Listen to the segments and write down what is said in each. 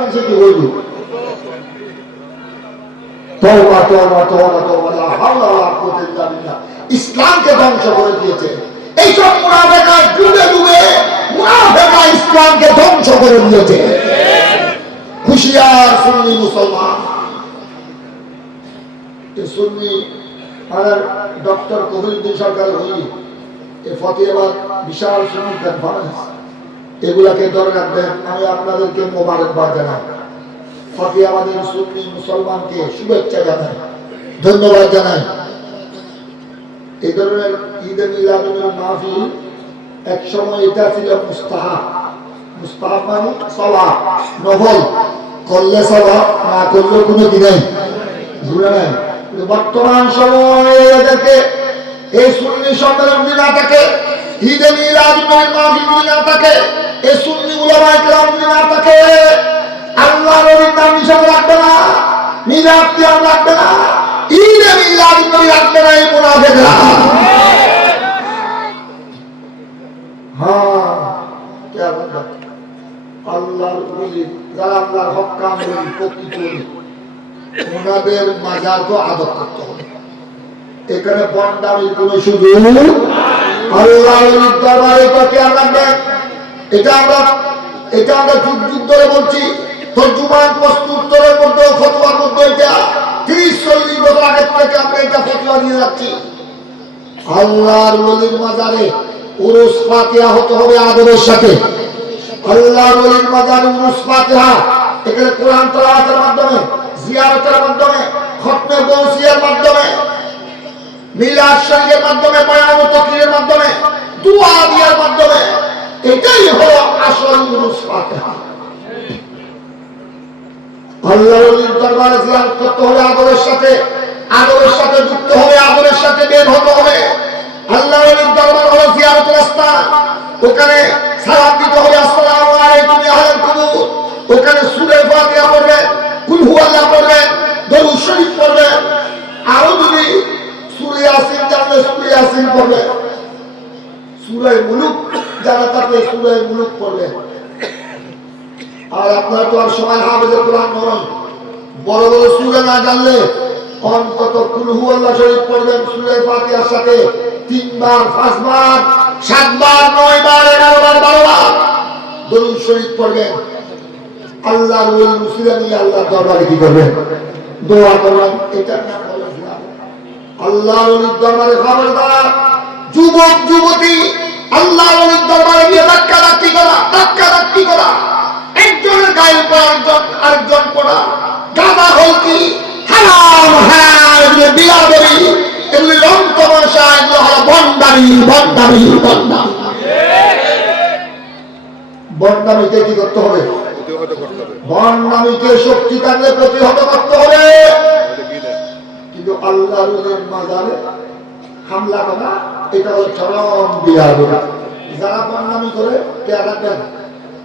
মানুষে কি বলব তওবা তওবা তওবা তওবা লা হাওলা ওয়ালা কুওয়াতা ইল্লা বিল্লাহ ইসলামকে ধ্বংস করে দিয়েছে এই সব মুনাফিকরা ডুবে ডুবে মুনাফিকরা ইসলামকে ধ্বংস করে দিয়েছে হুশিয়ার সুন্নি মুসলমান এই সুন্নি আর ডক্টর কবিরউদ্দিন সরকার হই এই ফতেহাবাদ বিশাল সুন্নি কনফারেন্স এগুলাকে ধরে রাখবেন আমি আপনাদেরকে মোবারকবাদ জানাই ফতেহাবাদের সুন্নি মুসলমানকে শুভেচ্ছা জানাই ধন্যবাদ জানাই এই ধরনের ঈদ মিলাদুল মাহফিল এক সময় এটা ছিল মুস্তাহাব মুস্তাহাব মানে সওয়াব নফল করলে সওয়াব না করলে কোনো কি নেই বুঝলেন না বর্তমান সময়ে এদেরকে এই সুন্নি সম্মেলন দিনা থাকে ঈদ মিলাদুল মাহফিল দিনা থাকে এই সুন্নি উলামায়ে কেরাম দিনা থাকে আল্লাহর নবীর নাম হিসাবে রাখবে না মিলাদ কিয়াম রাখবে না ঈদ মিলাদুল নবী রাখবে না এই মুনাফিকরা হ্যাঁ কি বলবো আল্লাহর ওলি যারা আল্লাহর হক কাম করেন প্রকৃত ওলি ওনাদের মাজার তো আদর করতে হবে এখানে বন্ডামির কোনো সুযোগ আল্লাহর ওলির দরবারে তো খেয়াল রাখবেন এটা আমরা যুগ যুগ ধরে বলছি তর্জুমান প্রস্তুতের মধ্যে ফতোয়ার মধ্যে এটা 30-40 বছর আগে থেকে আমরা এটা ফতোয়া দিয়ে যাচ্ছি আল্লাহর ওলির মাজারে উরুস ফাতিহা হতে হবে আদবের সাথে আল্লাহর ওলির মাজারে উরুস ফাতিহা এখানে কোরআন তেলাওয়াতের মাধ্যমে জিয়ারতের মাধ্যমে খতমে গৌসিয়ার মাধ্যমে মিলাদ শরীফের মাধ্যমে বয়ান ও তাকরীরের মাধ্যমে দোয়া দেওয়ার মাধ্যমে এটাই হলো আসল উরুস ফাতিহা আল্লাহর ওলির দরবারে জিয়ারত করতে হবে আদবের সাথে যুক্ত হবে আদবের সাথে বের হতে হবে আল্লাহর ওলির দরবার হলো জিয়ারতুল আস্তান ওখানে সালাত দিতে হবে আসসালামু আলাইকুম ইয়া আহলাল কুবুর ওখানে সূরা ফাতিহা পড়বে কুল হুয়াল্লাহ পড়বে দরুদ শরীফ পড়বে আর যদি সূরা ইয়াসিন জানলে সূরা ইয়াসিন পড়বে সূরা মুলুক যারা তাকে সূরা মুলুক পড়বে আর আপনারা তো আর সময় হাফেজে কোরআন নয় বড় বড় সূরা না জানলে অন্তত কুল হুয়াল্লাহ শরীফ পড়বেন সূরা ফাতিহার সাথে 3 বার 5 বার 7 বার 9 বার 11 বার 12 বার দরুদ শরীফ পড়বেন আল্লাহর ওলি মুসলিমি আল্লাহর দরবারে কি করবেন দোয়া করবেন এটা না করলে আল্লাহর ওলির দরবারে খবরদার যুবক যুবতী আল্লাহর ওলির দরবারে গিয়ে ধাক্কা করা একজনের গায়ে আরেকজন পড়া গাদা হলকি হারাম এগুলো বিয়াদবি এগুলো রং তামাশা এগুলো হলো বন্ডামিকে কি করতে হবে বন্ডামিকে শক্তি থাকলে প্রতিহত করতে হবে কিন্তু আল্লাহর ওলির মাজারে হামলা করা এটা হলো চরম বিয়াদবি যারা বন্ডামি করে কে রাখবেন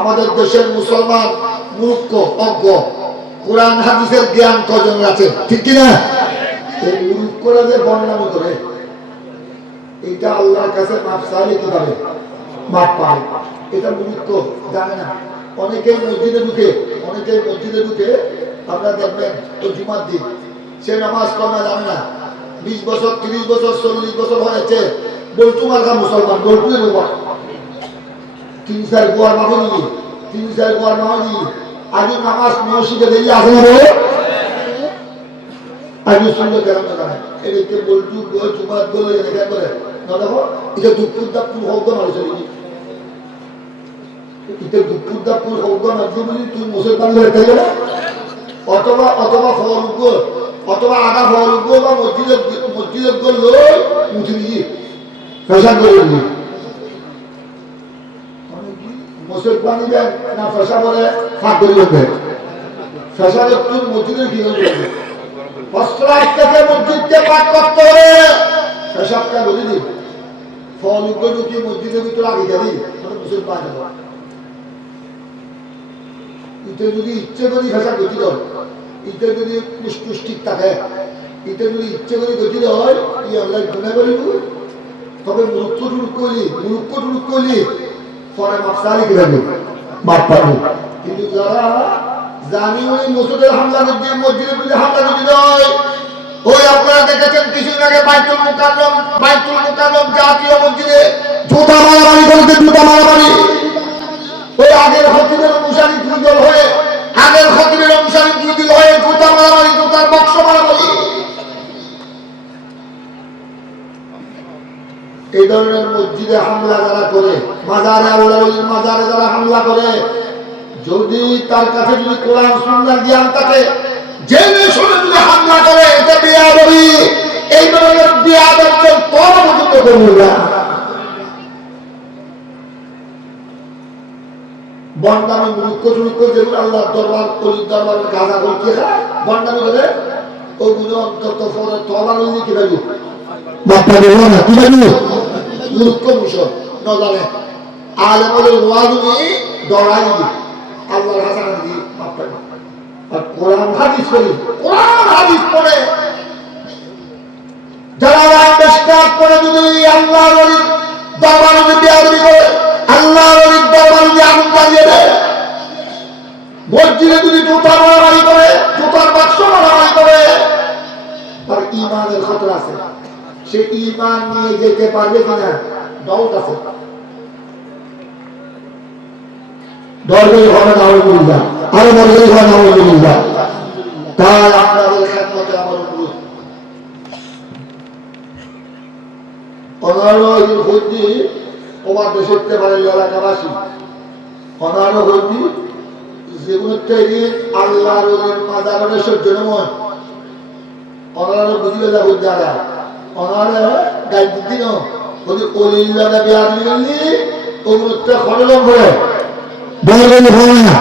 আমাদের দেশের মুসলমান মূর্খ অজ্ঞ কোরআন হাদিসের জ্ঞান কজন আছে ঠিক কি না এই মূর্খরা যে বন্ডামি করে এটা আল্লাহর কাছে মাপ চাইলে কিভাবে মাপ পাবে এটা মূর্খ জানে না অনেকেই মসজিদে ঢুকে আপনারা দেখবেন ওই জুমার দিন সে নামাজ পড়া জানে না 20 বছর 30 বছর 40 বছর হয়েছে বলতু মার্কা মুসলমান বলতুয়ের উপর 3-4 গোয়ার মাহলি আগে নামাজ মসজিদে গিয়ে আসে না আগে শুনলে কেন জানে এদিকে বলতু জুমার বলে দেখা করে না দেখো এটা দুপুর হোক না চলে এটা দুপুর হোক না বলি তুই মুসলমান হয়ে গেলে অথবা ফলুক অথবা আধা ফলুক বা মসজিদের করলো উঠে দিয়ে ফ্যাশন করে দিলি মুসলমান দেন না ফ্যাশন বলে ফাঁক করে দেন ফ্যাশন একটু মসজিদের কি করবে ফসলাস থেকে মসজিদকে পাক করতে হবে ফ্যাশনটা বলে দিন ফলুক ঢুকিয়ে মসজিদের ভিতরে আগে যাবি তাহলে মুসলমান যাবে ইতে যদি ইচ্ছে করি ভাষা গঠিত হয় ইতে যদি পুষ্টিক থাকে ইতে যদি ইচ্ছে করি গঠিত হয় ই আমরা গুণা করিব তবে মুরুক্ষ টুরুক করলি পরে মাপসালি করে মাপ পাবো কিন্তু জানি ওই মসজিদের হামলা যদি মসজিদের বিরুদ্ধে হামলা যদি নয়, ওই আপনারা দেখেছেন কিছুদিন আগে বাইতুল মুকাররম জাতীয় মসজিদে জুতা মারামারি করতে, জুতা মারামারি। ওই আগের খতিবের অনুসারী দুই দল হয়ে, আগের খতিবের অনুসারী দুই দল হয়ে জুতা মারামারি, জুতার বক্স মারামারি। এই ধরনের মসজিদে হামলা যারা করে, মাজারে আল্লাহর মাজারে যারা হামলা করে, যদি তার কাছে যদি কোরআন সুন্নাহর জ্ঞান থাকে, জেনে শুনে যদি হামলা করে, এটা বেয়াদবি। এই ধরনের বেয়াদবদের তওবা পর্যন্ত করবে না। বন্দামি মূর্খ যেগুলো আল্লাহর দরবার, অলির দরবার গাঁজা করতে খায়, বন্দামি করে, ওগুলো অন্তত পরে তওবা করলে কি পাইব? মাপা দেব না, কি পাইব? মূর্খ মুসল নজানে আলে বলে ওয়াজুনি দড়াই দি আল্লাহর হাসান দি মাপ পাইব। আর কোরআন হাদিস পড়ি, কোরআন হাদিস পড়ে যারা বিশ্বাস করে যদি আল্লাহর ওলির দরবারে যদি বেয়াদবি করে, আল্লাহর ওলির দরবারে যদি আগুন জ্বালিয়ে দেয়, মসজিদে যদি জুতা মারামারি করে, জুতার বাক্স মারামারি করে, তার ঈমানের খতরা আছে। সে ঈমান নিয়ে যেতে পারবে কিনা ডাউট আছে। দরবেশ হবে না, আলহামদুলিল্লাহ, আরো দরবেশ হবে না, আলহামদুলিল্লাহ। তাই আপনাদের খেদমতে আমার অনুরোধ, অনারো হইতি ওবার দেশে পারে এলাকাবাসী, অনারো হইতি যেগুলো তৈরি আল্লাহর মাজারের সহ্য নয়, অনারো বুঝিয়ে যাবো যারা অনারে গাইতে দিন যদি অলিল্লাটা বেয়াদবি করলি ওগুলোতে খরলম করে বলবেন হয় না।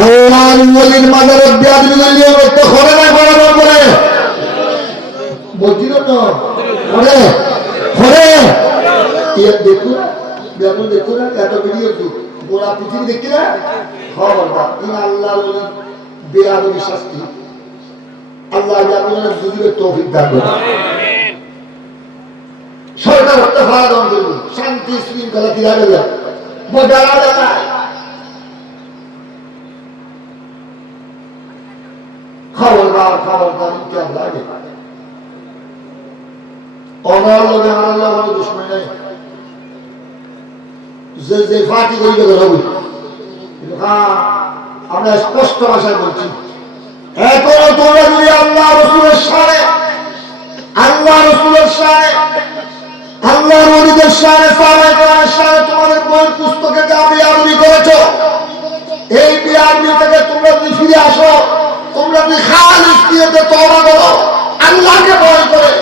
আল্লাহর ওলির মাজারে বেয়াদবি করলি ওগুলোতে খরে না খরলম করে বুঝিল না করে করে ইয়ে দেখুন বেয়াদবি দেখুন এত ভিডিও গোড়া পৃথিবী দেখি না খবরদার ইন আল্লাহর ওলির বেয়াদবি শাস্তি আল্লাহ আপনারা বুঝিবে তৌফিক দান করুন। সরকার হত্যা ফাড়া দম করুন, শান্তি শৃঙ্খলা কিভাবে বজায় রাখা। খবরদার খবরদার ইতিহাস লাগে অনার লগে আমার লগে দুশ্মনী নাই, যে যে ফাটি করিবে ধরব। হ্যাঁ আমরা স্পষ্ট ভাষায় বলছি, এখনো তোমরা যদি আল্লাহ রসুলের সামনে, আল্লাহ রসুলের সামনে, আল্লাহর ওলিদের সামনে, সাহাবায়ে কেরামের সামনে তোমাদের বই পুস্তকে যা বেয়াদবি করেছো, এই বেয়াদবি থেকে তোমরা যদি ফিরে আসো, তোমরা যদি খালিস নিয়তে তওবা করো, আল্লাহকে ভয় করে,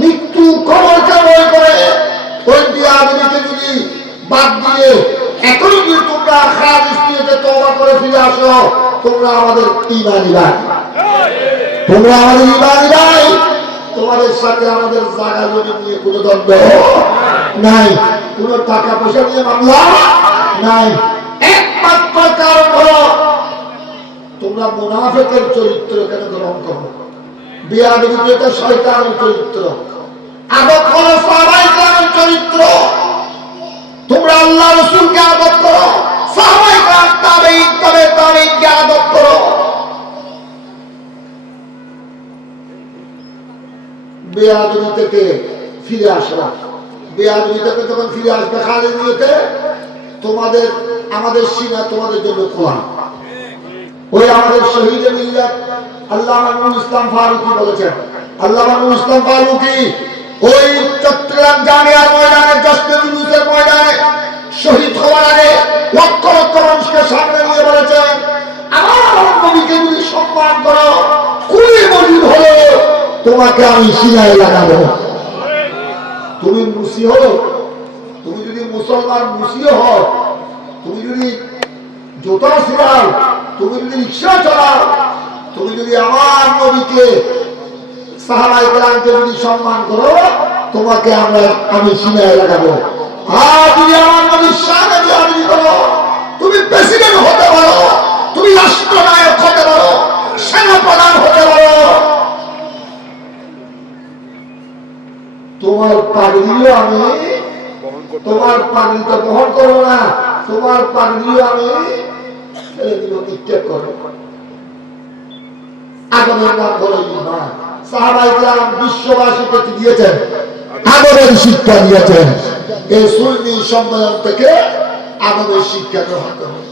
মৃত্যু কবরকে ভয় করে, ওই বেয়াদবিকে যদি বাদ দিয়ে এখনো যদি তোমরা খালিস নিয়তে তওবা করে ফিরে আসো, তোমরা আমাদের ঈমানি ভাই, তোমরা আমাদের ঈমানি ভাই। তোমাদের সাথে আমাদের জায়গা জমি নিয়ে কোনো দ্বন্দ্ব নাই, কোনো টাকা পয়সা নিয়ে মামলা নাই। একমাত্র কারণ হলো তোমরা মুনাফিকের চরিত্র কেন গ্রহণ করো, বেয়াদবিতে এটা শয়তানের চরিত্র, আদব হলো সাহাবায়ে কেরামের চরিত্র। তোমরা আল্লাহ রাসূলকে আদব করো, সাহাবায়ে কেরাম তাবেঈন তবে তাবেঈনকে আদব করো। বেয়াদবি থেকে ফিরে আসা, বেয়াদবি থেকে যখন ফিরে আসবে খালিস নিয়তে, তোমাদের আমাদের সিনা তোমাদের জন্য খোলা। ওই আমাদের শহীদ মিল্লাত আল্লামা নুরুল ইসলাম ফারুকী বলেছেন, আল্লামা নুরুল ইসলাম ফারুকী ওই চট্টগ্রাম জামিয়ার ময়দানে, জশ্নে জুলুসের ময়দানে শহীদ হওয়ার আগে লক্ষ লক্ষ মানুষকে সামনে নিয়ে বলেছেন, আমার নবীকে যদি সম্মান করো, কুড়ি বছর হলো তোমাকে আমি সিনায় লাগাবো। তুমি মুসি হলো, তুমি যদি মুসলমান মুসিও হও, তুমি যদি জুতা ছিড়াও, তুমি যদি রিক্সা চালাও, তুমি যদি আমার নবীকে সাহাবায়ে কেরামকে যদি সম্মান করো, তোমাকে আমি সিনায় লাগাবো। আর যদি আমার নবীর শানে বেয়াদবি করো, তুমি প্রেসিডেন্ট হতে পারো, তুমি রাষ্ট্রনায়ক হতে পারো, সেনাপ্রধান হতে পারো, তোমার পাগড়িও আমি, তোমার পাগড়ি তো বহন করবো না, তোমার পাগড়িও আমি ফেলে দিব, নিক্ষেপ করবো। আদবের নাম হলো ঈমান। সাহাবায়ে কেরাম বিশ্ববাসীকে কি দিয়েছেন? আদবের শিক্ষা দিয়েছেন। এই সুন্নি সম্মেলন থেকে আদবের শিক্ষা গ্রহণ করুন।